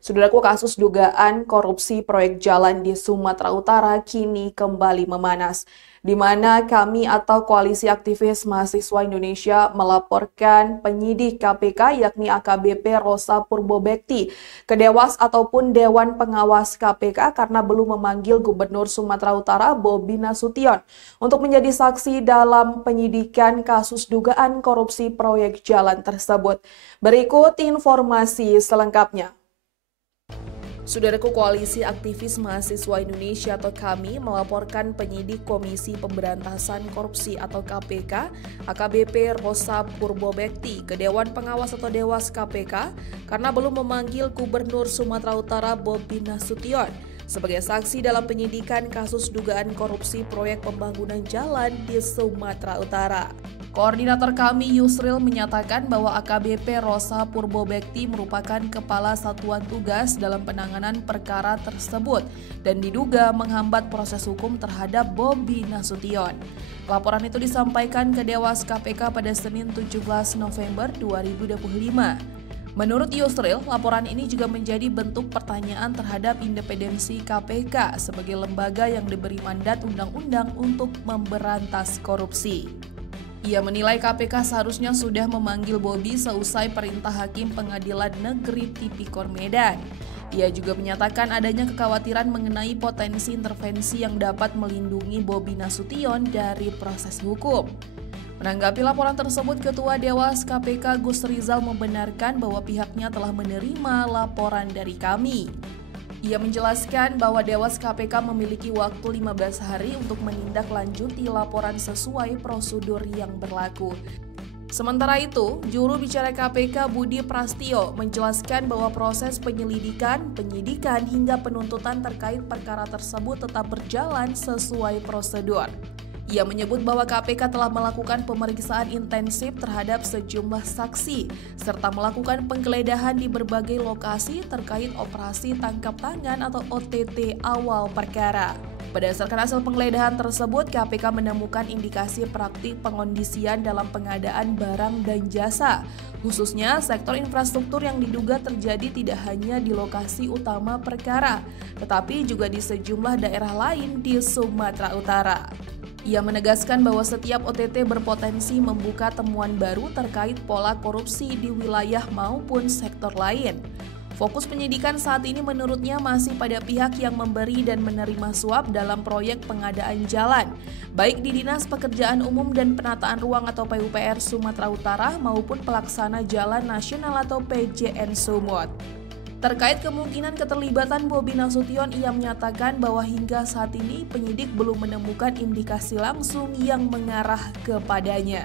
Saudaraku, kasus dugaan korupsi proyek jalan di Sumatera Utara kini kembali memanas, di mana kami atau Koalisi Aktivis Mahasiswa Indonesia melaporkan penyidik KPK yakni AKBP Rosa Purbobekti ke Dewas ataupun Dewan Pengawas KPK karena belum memanggil Gubernur Sumatera Utara Bobi Nasution untuk menjadi saksi dalam penyidikan kasus dugaan korupsi proyek jalan tersebut. Berikut informasi selengkapnya. Saudaraku, Koalisi Aktivis Mahasiswa Indonesia atau KAMI melaporkan penyidik Komisi Pemberantasan Korupsi atau KPK, AKBP Rosa Purbobekti ke Dewan Pengawas atau Dewas KPK karena belum memanggil Gubernur Sumatera Utara Bobi Nasution sebagai saksi dalam penyidikan kasus dugaan korupsi proyek pembangunan jalan di Sumatera Utara. Koordinator KAMI Yusril menyatakan bahwa AKBP Rosa Purbobekti merupakan kepala satuan tugas dalam penanganan perkara tersebut dan diduga menghambat proses hukum terhadap Bobi Nasution. Laporan itu disampaikan ke Dewas KPK pada Senin 17 November 2025. Menurut Yusril, laporan ini juga menjadi bentuk pertanyaan terhadap independensi KPK sebagai lembaga yang diberi mandat undang-undang untuk memberantas korupsi. Ia menilai KPK seharusnya sudah memanggil Bobi seusai perintah Hakim Pengadilan Negeri Tipikor Medan. Ia juga menyatakan adanya kekhawatiran mengenai potensi intervensi yang dapat melindungi Bobi Nasution dari proses hukum. Menanggapi laporan tersebut, Ketua Dewas KPK Gus Rizal membenarkan bahwa pihaknya telah menerima laporan dari kami. Ia menjelaskan bahwa Dewas KPK memiliki waktu 15 hari untuk menindaklanjuti laporan sesuai prosedur yang berlaku. Sementara itu, juru bicara KPK Budi Prastio menjelaskan bahwa proses penyelidikan, penyidikan hingga penuntutan terkait perkara tersebut tetap berjalan sesuai prosedur. Ia menyebut bahwa KPK telah melakukan pemeriksaan intensif terhadap sejumlah saksi, serta melakukan penggeledahan di berbagai lokasi terkait operasi tangkap tangan atau OTT awal perkara. Berdasarkan hasil penggeledahan tersebut, KPK menemukan indikasi praktik pengondisian dalam pengadaan barang dan jasa, khususnya sektor infrastruktur yang diduga terjadi tidak hanya di lokasi utama perkara, tetapi juga di sejumlah daerah lain di Sumatera Utara. Ia menegaskan bahwa setiap OTT berpotensi membuka temuan baru terkait pola korupsi di wilayah maupun sektor lain. Fokus penyidikan saat ini menurutnya masih pada pihak yang memberi dan menerima suap dalam proyek pengadaan jalan, baik di Dinas Pekerjaan Umum dan Penataan Ruang atau PUPR Sumatera Utara maupun pelaksana Jalan Nasional atau PJN Sumut. Terkait kemungkinan keterlibatan Bobi Nasution, ia menyatakan bahwa hingga saat ini penyidik belum menemukan indikasi langsung yang mengarah kepadanya.